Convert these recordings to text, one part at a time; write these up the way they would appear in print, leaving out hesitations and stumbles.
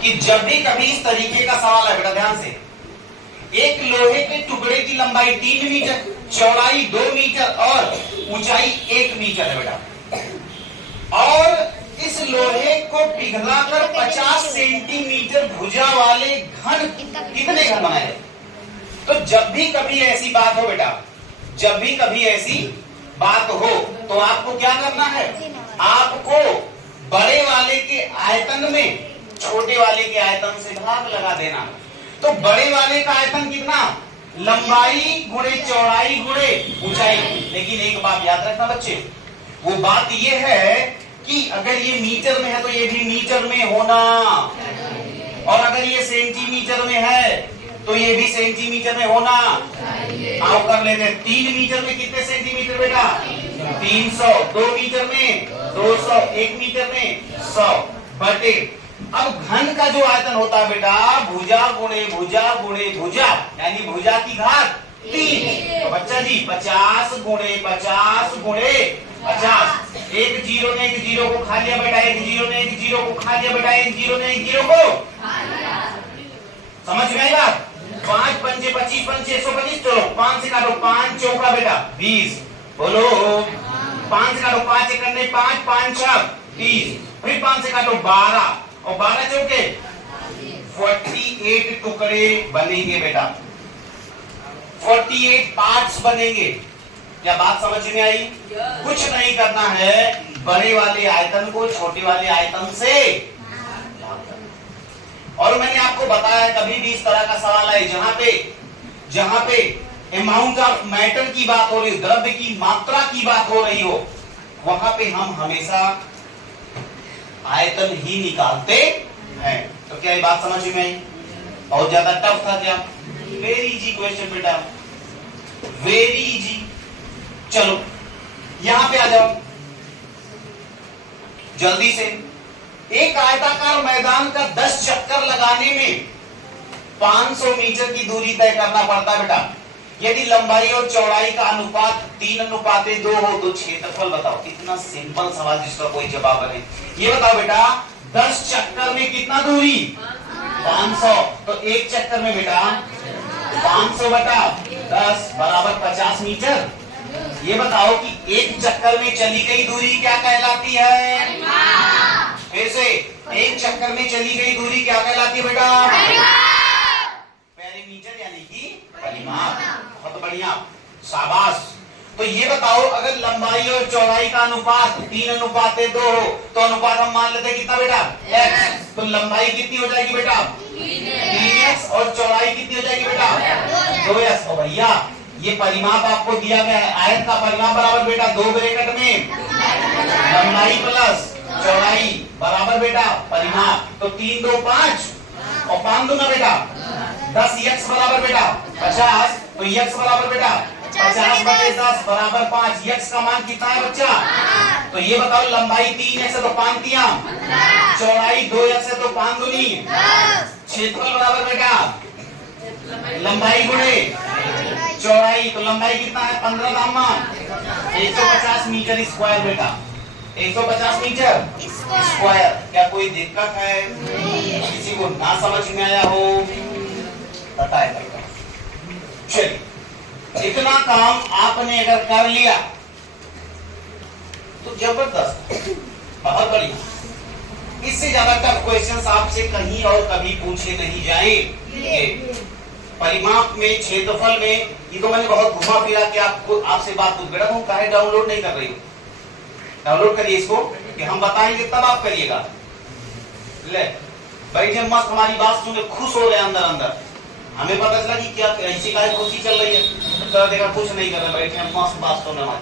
कि जब भी कभी इस तरीके का सवाल है बेटा, ध्यान से, एक लोहे के टुकड़े की लंबाई 3 मीटर, चौड़ाई 2 मीटर और ऊंचाई 1 मीटर है बेटा, और इस लोहे को पिघलाकर 50 सेंटीमीटर भुजा वाले घन कितने घन बनाए। तो जब भी कभी ऐसी बात हो बेटा, जब भी कभी ऐसी बात हो तो आपको क्या करना है, आपको बड़े वाले के आयतन में छोटे वाले के आयतन से भाग लगा देना। तो बड़े वाले का आयतन कितना, लंबाई गुणे चौड़ाई गुणे ऊंचाई। लेकिन एक बात याद रखना बच्चे, वो बात ये है कि अगर ये मीटर में है तो ये भी मीटर में होना, और अगर ये सेंटीमीटर में है तो ये भी सेंटीमीटर में होना। आओ कर लेते हैं, 3 मीटर में कितने सेंटीमीटर बेटा, 300, 2 मीटर में 200, 1 मीटर में 100 बटे। अब घन का जो आयतन होता है बेटा, भुजा गुणे भुजा गुणे भुजा, यानी भुजा की घात 3। तो बच्चा जी 50 गुणे 50 गुणे 50। एक जीरो ने एक जीरो को खा लिया बेटा, एक जीरो ने एक जीरो को खा लिया बेटा, एक जीरो ने एक जीरो को, समझ में आई बात। 5 पंचे 25, 5 125, चलो 5 से काटो, 5 चौका बेटा 20, बोलो 5 से काटो, 5 एक 5, 5 6 30, फिर 5 से काटो 12, और 12 चौके 48 टुकड़े बनेंगे बेटा, 48 पार्ट्स बनेंगे। क्या बात समझ में आई। कुछ नहीं करना है, बड़े वाले आयतन को छोटे वाले आयतन से, और मैंने आपको बताया कभी भी इस तरह का सवाल आए जहां पे अमाउंट ऑफ मैटर की बात हो रही हो, द्रव्य की मात्रा की बात हो रही हो, वहां पे हम हमेशा आयतन ही निकालते हैं। तो क्या ये बात समझ में आई। बहुत ज्यादा टफ था क्या, वेरी इजी क्वेश्चन बेटा, वेरी इजी। चलो यहां पे आ जाओ जल्दी से। एक आयताकार मैदान का 10 चक्कर लगाने में 500 मीटर की दूरी तय करना पड़ता है बेटा। यदि लंबाई और चौड़ाई का अनुपात 3:2 हो तो क्षेत्रफल बताओ। कितना सिंपल सवाल जिसका कोई जवाब नहीं। ये बताओ बेटा 10 चक्कर में कितना दूरी, 500। तो एक चक्कर में बेटा 500 बटा 10 बराबर 50 मीटर। ये बताओ कि एक चक्कर में चली गई दूरी क्या कहलाती है, फिर से एक चक्कर में चली गई दूरी क्या कहलाती है बेटा, पेरीमीटर यानी कि परिमाप। बहुत बढ़िया, शाबाश। तो ये बताओ अगर लंबाई और चौड़ाई का अनुपात 3:2 हो तो अनुपात हम मान लेते हैं कितना बेटा, x। तो लंबाई कितनी हो जाएगी बेटा 3x, और चौड़ाई कितनी हो जाएगी बेटा 2x। और भैया ये परिमाप आपको दिया गया है, आयत का परिमाप बराबर बेटा 2 ब्रैकेट में लंबाई प्लस चौड़ाई बराबर बेटा परिमाप। तो 3 2 5 और 5 2 बेटा 10, x बराबर बेटा 50। तो x बराबर बेटा 50 बटे 10 बराबर 5। x का मान कितना है बच्चा, तो ये बताओ लंबाई 3x है तो 5 3, चौड़ाई 2x है तो 5 2, क्षेत्रफल बराबर बेटा लंबाई गुणे चौड़ाई। तो लंबाई कितना है 15 दामा 150 मीटर स्क्वायर बेटा, 150 मीटर स्क्वायर। क्या कोई दिक्कत है, किसी को ना समझ में आया हो बताए बेटा। चलिए इतना काम आपने अगर कर लिया तो जबरदस्त, बहुत बढ़िया। इससे ज्यादा टफ क्वेश्चंस आपसे कहीं और कभी पूछे नहीं जाएंगे। परिमाप में, क्षेत्रफल में, ये तो मैंने बहुत घुमा फिरा के आपको आपसे बात पूछ बेटा, तुम काहे डाउनलोड नहीं कर रही हो, डाउनलोड करिए इसको कि हम बताएंगे तब आप करिएगा। ले बैठे मस्त हमारी बात सुन के खुश हो रहे अंदर अंदर। हमें पता चला कि क्या ऐसी काहे खुशी चल रही है, तो देखा कुछ नहीं कर रहे, बैठे मस्त बात सुन रहे।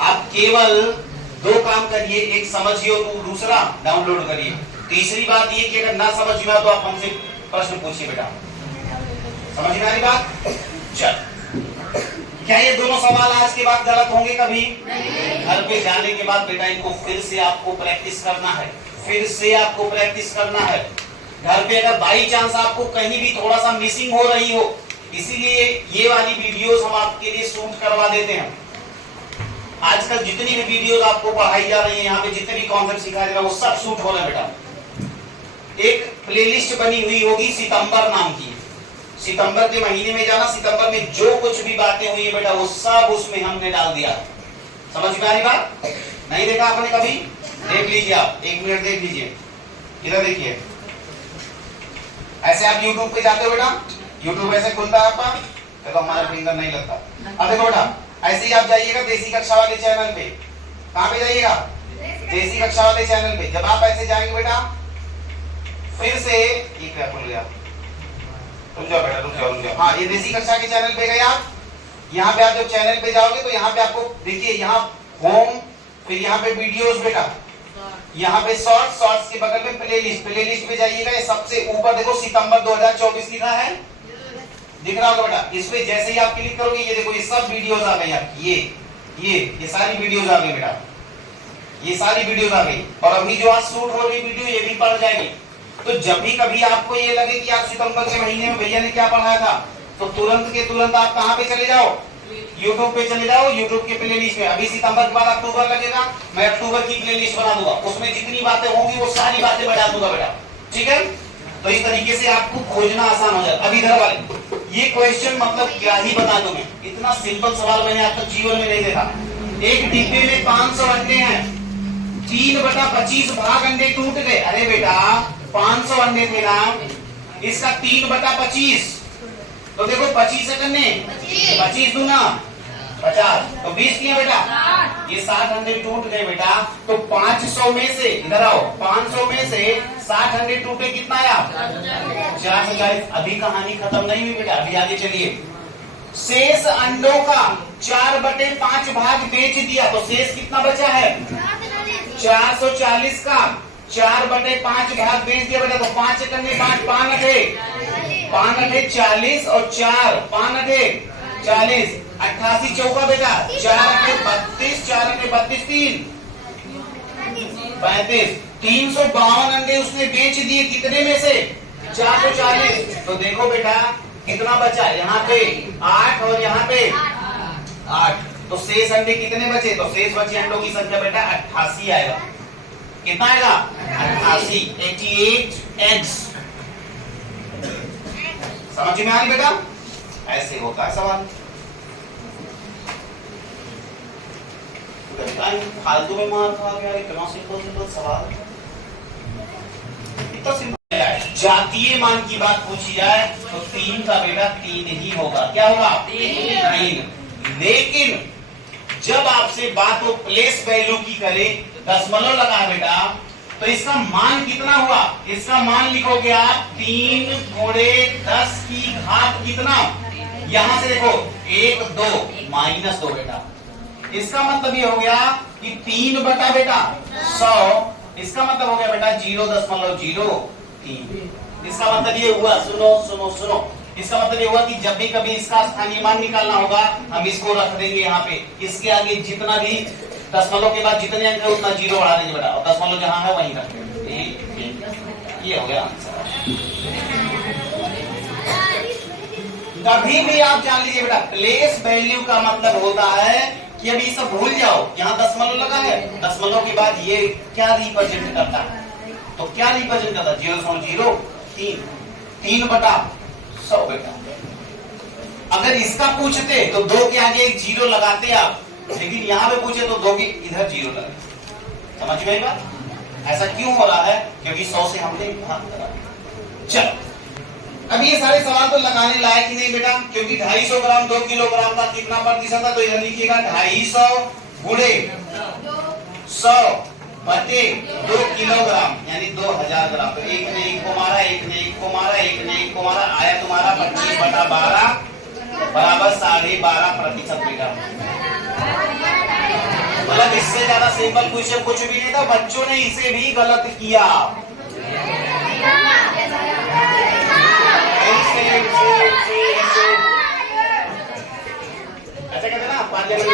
आप केवल 2 काम करिए, एक समझिए तो दूसरा डाउनलोड करिए। तीसरी बात ये कि अगर ना समझ में तो आप हमसे प्रश्न पूछिए बेटा। समझ में आ रही बात। चल क्या ये दोनों सवाल आज के बाद गलत होंगे कभी नहीं। घर पे जाने के बाद बेटा इनको फिर से आपको प्रैक्टिस करना है, फिर से आपको प्रैक्टिस करना है। घर पे अगर बाई चांस आपको कहीं भी थोड़ा सा मिसिंग हो रही हो, इसीलिए ये वाली वीडियोस हम आपके लिए शूट करवा देते हैं। आजकल जितनी भी वीडियोस आपको पढ़ाई जा रही है, यहाँ पे जितने भी कॉन्सेप्ट सिखाया जा रहा है वो सब शूट हो रहे हैं बेटा। एक प्लेलिस्ट बनी हुई होगी सितंबर नाम की। सितंबर के महीने में जाना, सितंबर में जो कुछ भी बातें हुई है बेटा वो सब उसमें हमने डाल दिया। समझ में आ रही बात? नहीं देखा आपने कभी? देख लीजिए आप, 1 मिनट देख लीजिए। इधर देखिए, ऐसे आप YouTube पे जाते हो बेटा, YouTube ऐसे खुलता है आपका, देखो हमारा फिंगर नहीं लगता। अब देखो बेटा, ऐसे ही आप जाइएगा देसी कक्षा वाले चैनल पे। कहाँ पे जाइएगा? देसी कक्षा वाले चैनल पे। जब आप ऐसे जाएंगे बेटा, फिर से ये क्या खुल गया, रुक जाओ बेटा, रुक जाओ। हाँ, ये देसी कक्षा के चैनल पे गए आप। यहाँ पे आप जब चैनल पे जाओगे तो यहाँ पे आपको देखिए, यहाँ होम, फिर यहाँ पे वीडियोस बेटा, यहाँ पे शॉर्ट्स के बगल में प्लेलिस्ट पे जाइएगा। ये सबसे ऊपर देखो सितंबर 2024 लिखा है, दिख रहा होगा बेटा। इस पे जैसे ही आप क्लिक करोगे, ये देखो ये सब वीडियोस आ गई आपकी। ये सारी वीडियोस आ गई बेटा, ये सारी वीडियोस आ गई। और अभी जो आज शूट हो रही वीडियो ये भी पड़ जाएगी। तो जब भी कभी आपको ये लगे कि आप सितंबर के महीने में भैया ने क्या पढ़ाया था, तो तुरंत के तुरंत आप कहाँ पे चले जाओ? YouTube पे चले जाओ, YouTube के प्लेलिस्ट में। अभी सितंबर के बाद अक्टूबर लगेगा, मैं अक्टूबर की प्लेलिस्ट बना दूंगा, उसमें जितनी बातें होंगी वो सारी बातें मैं डाल दूंगा बेटा, ठीक है? तो इस तरीके से आपको खोजना आसान हो जाए। अभी इधर वाले ये क्वेश्चन मतलब क्या ही बता दूं मैं, इतना सिंपल सवाल मैंने आज तक जीवन में नहीं देखा। एक डिब्बे में 500 अंडे हैं, 3/25 भाग अंडे टूट गए। अरे बेटा 500 अंडे थे ना, इसका 3/25, तो देखो 25 सेकंड में 25 दूना 50, तो 20 किया बेटा। ये 60 अंडे टूट गए बेटा। तो 500 में से, इधर आओ, 500 में से 60 अंडे टूटे, कितना आया? 440। अभी कहानी खत्म नहीं हुई बेटा, अभी आगे चलिए। शेष अंडों का 4/5 भाग बेच दिया, तो शेष कितना बचा है? 440 का 4/5 भाग बेच दिया बेटा। तो 5 सेकंड में 5 5 40 और 4 5 40, 88 चौका बेटा, 4 32, 4 32 3 35, 352 अंडे उसने बेच दिए, कितने में से? 440। तो देखो बेटा कितना बचा, यहाँ पे 8 और यहाँ पे 8, तो शेष अंडे कितने बचे? तो शेष बचे अंडों की संख्या बेटा 88 आएगा। कितना आएगा? 88 एग्स। समझ में आ रही बेटा? ऐसे होता है सवाल। फालतू में मार खा गया, इतना सिंपल सवाल, इतना सिंपल है। जातीय मान की बात पूछी जाए तो 3 का बेटा 3 ही होगा। क्या होगा? 3। लेकिन जब आपसे बात हो प्लेस वैल्यू की करे, दशमलव लगा है बेटा, तो इसका मान कितना हुआ? इसका मान लिखोगे आप 3 × 10 की घात कितना? यहां से देखो 1 2 -2 बेटा। इसका मतलब ये हो गया कि 3 बटा बेटा 100, इसका मतलब हो गया बेटा 0.03। इसका मतलब ये हुआ, सुनो, इसका मतलब ये हुआ कि जब भी कभी इसका स्थानीय मान निकालना होगा, हम इसको रख देंगे यहाँ पे, इसके आगे जितना भी दशमलव के बाद जितने अंक है उतना 0 बढ़ा देंगे बेटा, और दशमलव जहां है वहीं रख देंगे। ये हो गया आंसर। कभी भी आप जान लीजिए बेटा, प्लेस वैल्यू का मतलब होता है कि अभी सब भूल जाओ, यहाँ दशमलव लगा है, दशमलव के बाद ये क्या रिप्रेजेंट करता है? तो क्या रिप्रेजेंट करता है? 0.03, 3/100 बेटा। अगर इसका पूछते तो 2 के आगे एक 0 लगाते आप, लेकिन यहाँ पे पूछे तो 2 के इधर 0 लगे। समझ में आई बात? ऐसा क्यों हो रहा है? क्योंकि 100 से हमने भाग करा। चलो, अभी ये सारे सवाल तो लगाने लायक ही नहीं बेटा, क्योंकि 250 ग्राम 2 किलोग्राम का कितना प्रतिशत है? तो इधर लिखिएगा 250 गुणे 100 बटे 2 किलोग्राम, यानी 2000 ग्राम। तो एक ने एक को मारा, एक ने एक को मारा, एक ने एक को मारा, आया तुम्हारा 25/12 बराबर 12.5% बेटा। मतलब इससे ज्यादा सिंपल क्वेश्चन कुछ भी नहीं था, बच्चों ने इसे भी गलत किया। ऐसे कहते ना, 5 जगह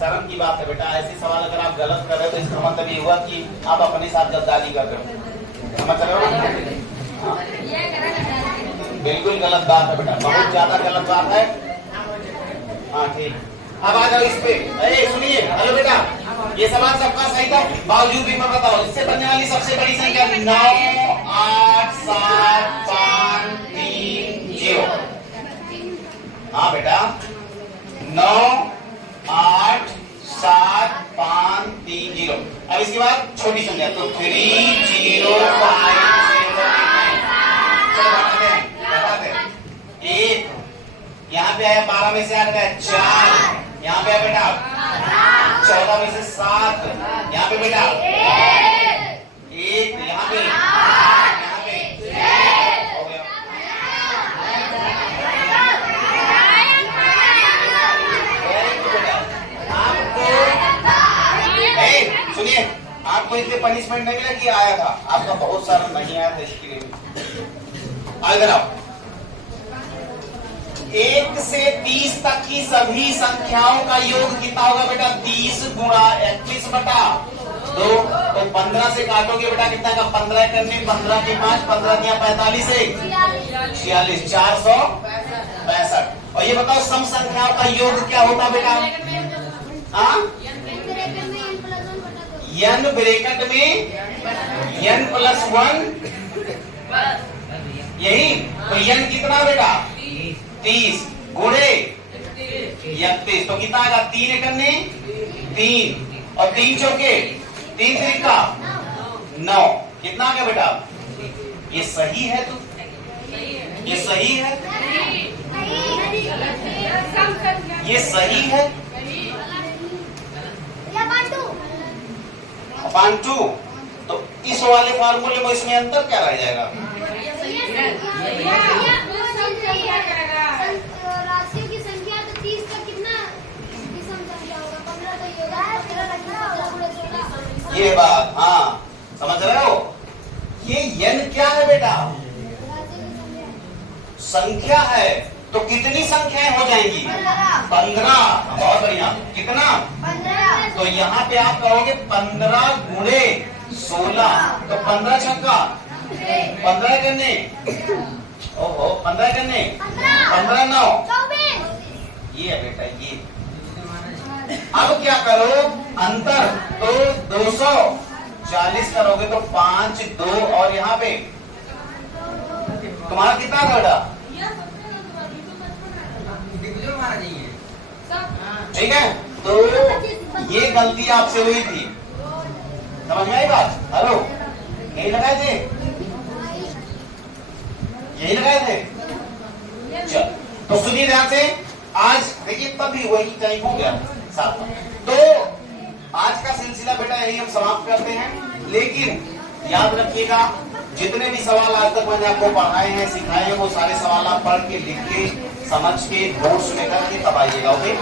शर्म की बात है बेटा। ऐसे सवाल अगर आप गलत कर रहे हो तो इसका मतलब ये हुआ कि आप अपने साथ गद्दारी कर रहे हो। समझ रहे हो? बिल्कुल गलत बात है बेटा, बहुत ज्यादा गलत बात है। हाँ ठीक, अब आ जाओ इस पे। अरे सुनिए, हेलो बेटा, ये सवाल सबका सही था, बावजूद भी मैं बताओ इससे बनने वाली सबसे बड़ी संख्या 9 8 7 5 3 0। हाँ बेटा 9 8 7 5 3 0। अब इसके बाद छोटी संख्या तो 3 0 5 1। यहाँ पे आया 12 में से 8 गया 4। यहाँ पे आया बेटा 14 में से 7। यहाँ पे बेटा 1। यहाँ पे हो गया। आपको सुनिए, आपको इसलिए पनिशमेंट नहीं मिला कि आया था, आपका बहुत सारा नहीं आया था इसके लिए। इधर आओ। 1 से 30 तक की सभी संख्याओं का योग कितना होगा बेटा? 30 गुणा 31 बटा 2। तो 15 से काटोगे बेटा कितना का? 15 करने 15 के 5 15 दिया 45 है 46 465। और ये बताओ सम संख्याओं का योग क्या होता बेटा? हाँ n ब्रैकेट में n प्लस 1 यही। तो n कितना बेटा? 30 गुणे 31। तो कितना आएगा? 3 करने 3 और 3 चौके 3 त्रिका 9। कितना आ गया बेटा? ये सही है? तो ये सही है? ये सही है? अपान 2। तो इस वाले फार्मूले में इसमें अंतर क्या रह जाएगा? राशियों की संख्या तो 30 का कितना विषम संख्या होगा? 15 तो ये होगा। ये बात हाँ समझ रहे हो? ये n क्या है बेटा? संख्या है। तो कितनी संख्याएं हो जाएंगी? 15। बहुत बढ़िया। कितना? 15। तो यहाँ पे आप कहोगे 15 गुणे 16। तो 15 छक्का 15 करने ओहो 15 करने 15 9 ये है बेटा ये। अब क्या करो? अंतर तो 240 करोगे तो 5 2 और यहाँ पे तुम्हारा कितना बेटा? ठीक है। तो ये गलती आपसे हुई थी, समझ में आई बात? हेलो यही लगाए थे, यही लगाए थे। चल तो सुनिए ध्यान से। आज देखिए तभी वही कहीं हो गया साथ में। तो आज का सिलसिला बेटा यही हम समाप्त करते हैं। लेकिन याद रखिएगा जितने भी सवाल आज तक मैंने आपको पढ़ाए हैं सिखाए हैं वो सारे सवाल आप पढ़ के लिख के समझ के नोट्स में करके तब आइएगा। ओके।